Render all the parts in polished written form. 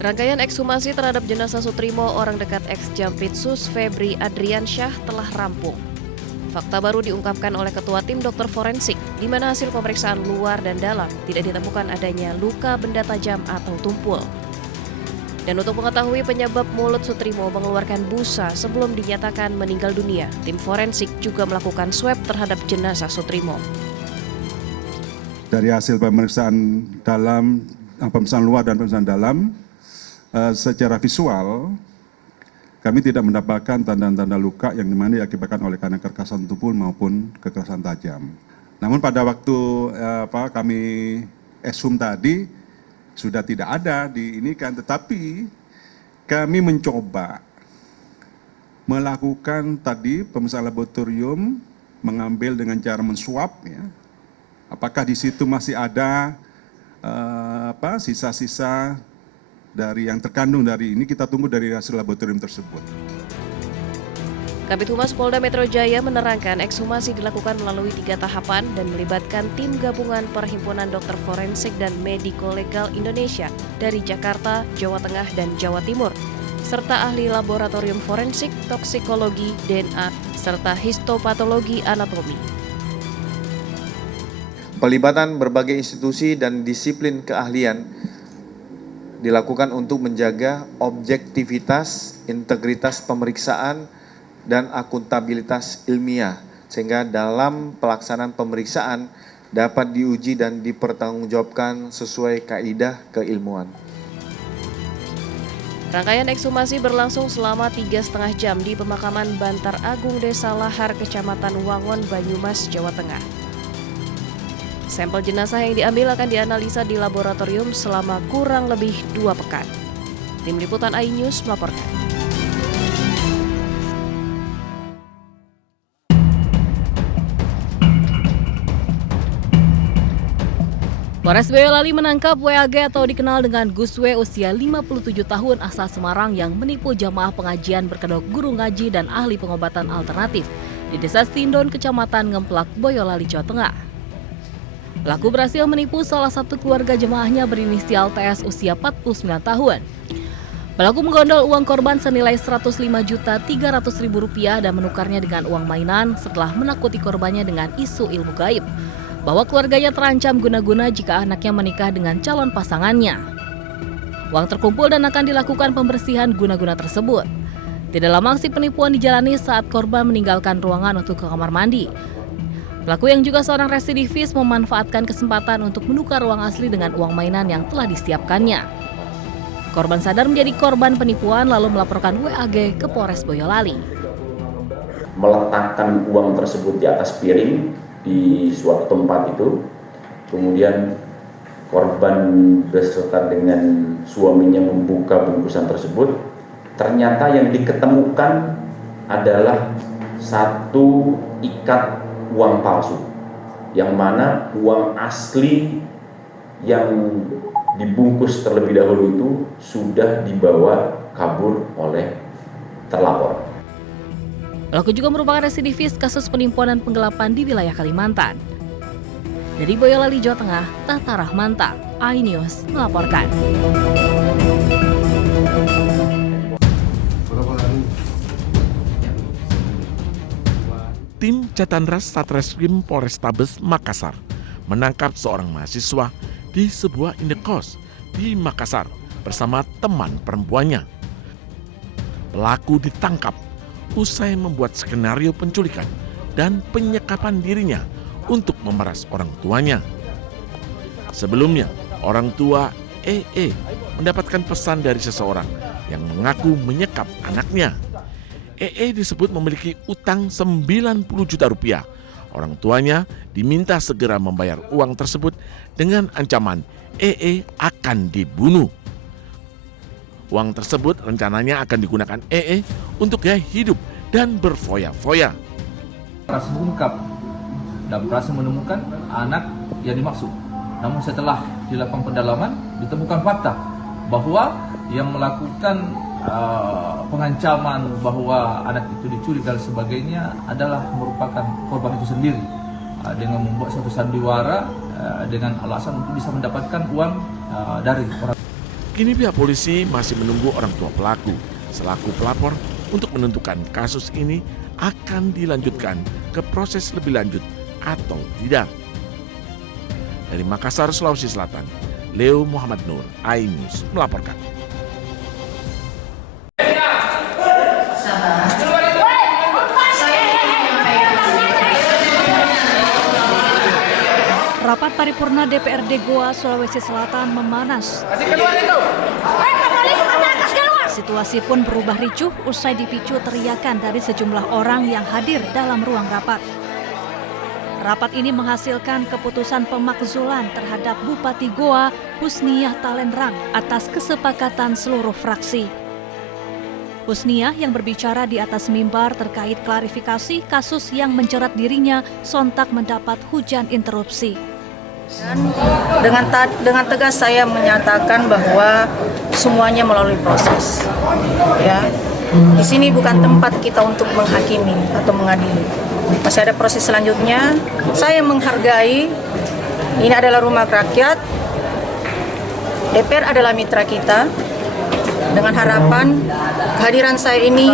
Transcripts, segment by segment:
Rangkaian ekshumasi terhadap jenazah Sutrimo, orang dekat ex-Jampitsus Febri Adriansyah, telah rampung. Fakta baru diungkapkan oleh Ketua Tim Dokter Forensik, di mana hasil pemeriksaan luar dan dalam tidak ditemukan adanya luka benda tajam atau tumpul. Dan untuk mengetahui penyebab mulut Sutrimo mengeluarkan busa sebelum dinyatakan meninggal dunia, tim forensik juga melakukan swab terhadap jenazah Sutrimo. Dari hasil pemeriksaan dalam, pemeriksaan luar dan pemeriksaan dalam, secara visual kami tidak mendapatkan tanda-tanda luka yang dimana diakibatkan oleh karena kekerasan tumpul maupun kekerasan tajam. Namun pada waktu kami ekshum tadi sudah tidak ada di ini kan, tetapi kami mencoba melakukan tadi pemeriksaan laboratorium, mengambil dengan cara mensuap, ya. Apakah di situ masih ada sisa-sisa dari yang terkandung dari ini, kita tunggu dari hasil laboratorium tersebut. Kabid Humas Polda Metro Jaya menerangkan ekshumasi dilakukan melalui 3 tahapan dan melibatkan tim gabungan Perhimpunan Dokter Forensik dan Mediko Legal Indonesia dari Jakarta, Jawa Tengah, dan Jawa Timur, serta ahli laboratorium forensik, toksikologi, DNA, serta histopatologi anatomi. Pelibatan berbagai institusi dan disiplin keahlian dilakukan untuk menjaga objektivitas, integritas pemeriksaan, dan akuntabilitas ilmiah, sehingga dalam pelaksanaan pemeriksaan dapat diuji dan dipertanggungjawabkan sesuai kaidah keilmuan. Rangkaian ekshumasi berlangsung selama 3,5 jam di pemakaman Bantar Agung Desa Lahar, Kecamatan Wangon, Banyumas, Jawa Tengah. Sampel jenazah yang diambil akan dianalisa di laboratorium selama kurang lebih 2 pekan. Tim Liputan iNews melaporkan. Polres Boyolali menangkap WAG atau dikenal dengan Gus W, usia 57 tahun asal Semarang yang menipu jamaah pengajian berkedok guru ngaji dan ahli pengobatan alternatif di Desa Sindon, Kecamatan Ngemplak, Boyolali, Jawa Tengah. Pelaku berhasil menipu salah satu keluarga jemaahnya berinisial TS usia 49 tahun. Pelaku menggondol uang korban senilai Rp105.300.000 dan menukarnya dengan uang mainan setelah menakuti korbannya dengan isu ilmu gaib, bahwa keluarganya terancam guna-guna jika anaknya menikah dengan calon pasangannya. Uang terkumpul dan akan dilakukan pembersihan guna-guna tersebut. Tidak lama aksi penipuan dijalani saat korban meninggalkan ruangan untuk ke kamar mandi. Pelaku yang juga seorang residivis memanfaatkan kesempatan untuk menukar uang asli dengan uang mainan yang telah disiapkannya. Korban sadar menjadi korban penipuan lalu melaporkan WAG ke Polres Boyolali. Meletakkan uang tersebut di atas piring di suatu tempat itu, kemudian korban beserta dengan suaminya membuka bungkusan tersebut. Ternyata yang diketemukan adalah satu ikat uang palsu, yang mana uang asli yang dibungkus terlebih dahulu itu sudah dibawa kabur oleh terlapor. Pelaku juga merupakan residivis kasus penipuan dan penggelapan di wilayah Kalimantan. Dari Boyolali, Jawa Tengah, Tata Rahmanta, iNews melaporkan. Tim Jatandras Satreskrim Polrestabes Makassar menangkap seorang mahasiswa di sebuah indekos di Makassar bersama teman perempuannya. Pelaku ditangkap usai membuat skenario penculikan dan penyekapan dirinya untuk memeras orang tuanya. Sebelumnya, orang tua EE mendapatkan pesan dari seseorang yang mengaku menyekap anaknya. EE disebut memiliki utang 90 juta rupiah. Orang tuanya diminta segera membayar uang tersebut dengan ancaman EE akan dibunuh. Uang tersebut rencananya akan digunakan EE untuk gaya hidup dan berfoya-foya. Berhasil mengungkap dan berhasil menemukan anak yang dimaksud. Namun setelah dilakukan pendalaman, ditemukan fakta bahwa yang melakukan pengancaman bahwa anak itu diculik dan sebagainya adalah merupakan korban itu sendiri, dengan membuat suatu sandiwara dengan alasan untuk bisa mendapatkan uang dari orang. Kini pihak polisi masih menunggu orang tua pelaku selaku pelapor untuk menentukan kasus ini akan dilanjutkan ke proses lebih lanjut atau tidak. Dari Makassar, Sulawesi Selatan, Leo Muhammad Nur, iNews melaporkan. Rapat paripurna DPRD Goa, Sulawesi Selatan memanas. Situasi pun berubah ricuh usai dipicu teriakan dari sejumlah orang yang hadir dalam ruang rapat. Rapat ini menghasilkan keputusan pemakzulan terhadap Bupati Goa, Husniah Talenrang, atas kesepakatan seluruh fraksi. Husniah yang berbicara di atas mimbar terkait klarifikasi kasus yang menjerat dirinya sontak mendapat hujan interupsi. Dengan tegas saya menyatakan bahwa semuanya melalui proses. Ya, di sini bukan tempat kita untuk menghakimi atau mengadili. Masih ada proses selanjutnya. Saya menghargai ini adalah rumah rakyat. DPR adalah mitra kita. Dengan harapan kehadiran saya ini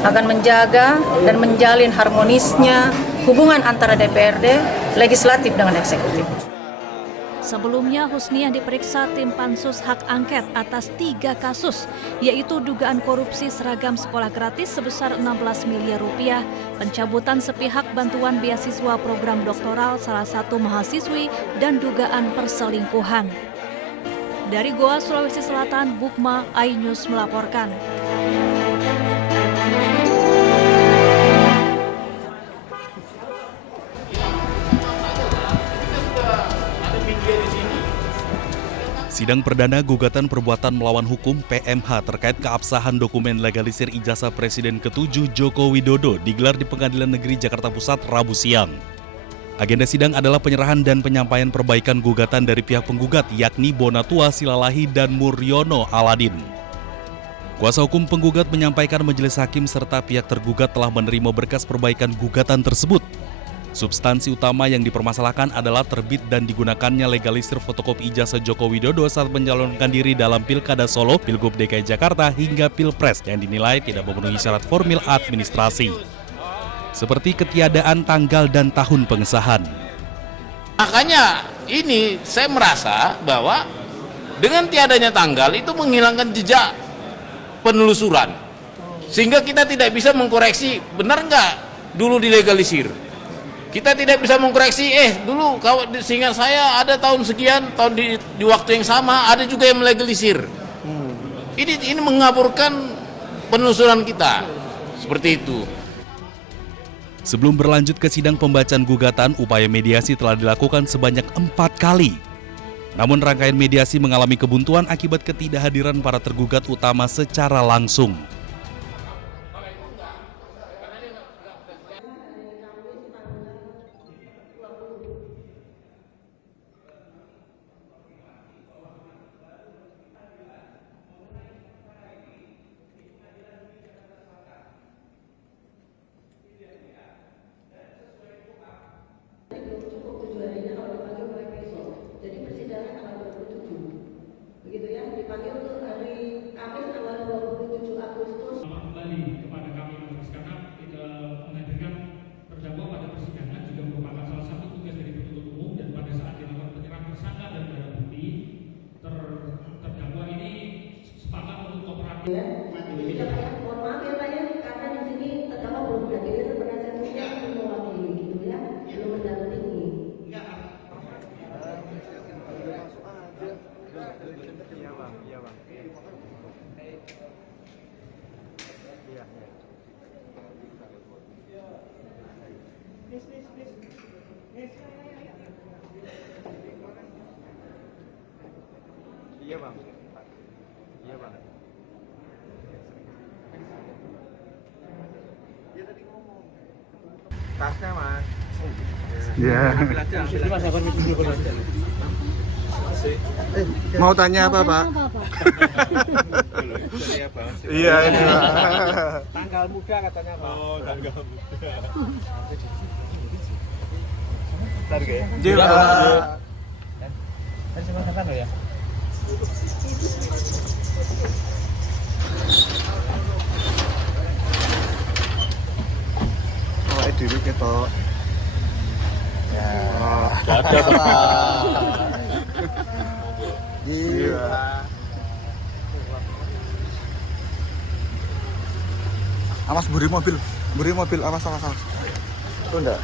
akan menjaga dan menjalin harmonisnya hubungan antara DPRD, legislatif dengan eksekutif. Sebelumnya, Husniah diperiksa tim Pansus Hak Angket atas 3 kasus, yaitu dugaan korupsi seragam sekolah gratis sebesar 16 miliar rupiah, pencabutan sepihak bantuan beasiswa program doktoral salah satu mahasiswi, dan dugaan perselingkuhan. Dari Goa, Sulawesi Selatan, Bukma, iNews melaporkan. Sidang perdana gugatan perbuatan melawan hukum PMH terkait keabsahan dokumen legalisir ijazah Presiden ke-7 Joko Widodo digelar di Pengadilan Negeri Jakarta Pusat Rabu siang. Agenda sidang adalah penyerahan dan penyampaian perbaikan gugatan dari pihak penggugat yakni Bonatua Silalahi dan Muryono Aladin. Kuasa hukum penggugat menyampaikan majelis hakim serta pihak tergugat telah menerima berkas perbaikan gugatan tersebut. Substansi utama yang dipermasalahkan adalah terbit dan digunakannya legalisir fotokopi ijazah Joko Widodo saat mencalonkan diri dalam Pilkada Solo, Pilgub DKI Jakarta hingga Pilpres yang dinilai tidak memenuhi syarat formil administrasi. Seperti ketiadaan tanggal dan tahun pengesahan. Makanya ini saya merasa bahwa dengan tiadanya tanggal itu menghilangkan jejak penelusuran. Sehingga kita tidak bisa mengkoreksi benar nggak dulu dilegalisir. Kita tidak bisa mengkoreksi, dulu kalau seingat saya ada tahun sekian, tahun di waktu yang sama ada juga yang melegalisir. Ini mengaburkan penelusuran kita, seperti itu. Sebelum berlanjut ke sidang pembacaan gugatan, upaya mediasi telah dilakukan sebanyak 4 kali. Namun rangkaian mediasi mengalami kebuntuan akibat ketidakhadiran para tergugat utama secara langsung. Iya bang. Iya bang. Dia tadi ngomong. Tasnya mas. Ya. Mau tanya apa Pak? Iya ini. Tanggal muda katanya Pak. Oh tanggal muda. Target. Jiwa. Tadi sama lo ya. Awake dhewe ketok. Ya. Iya. Awas buri mobil, awas. Oh enggak.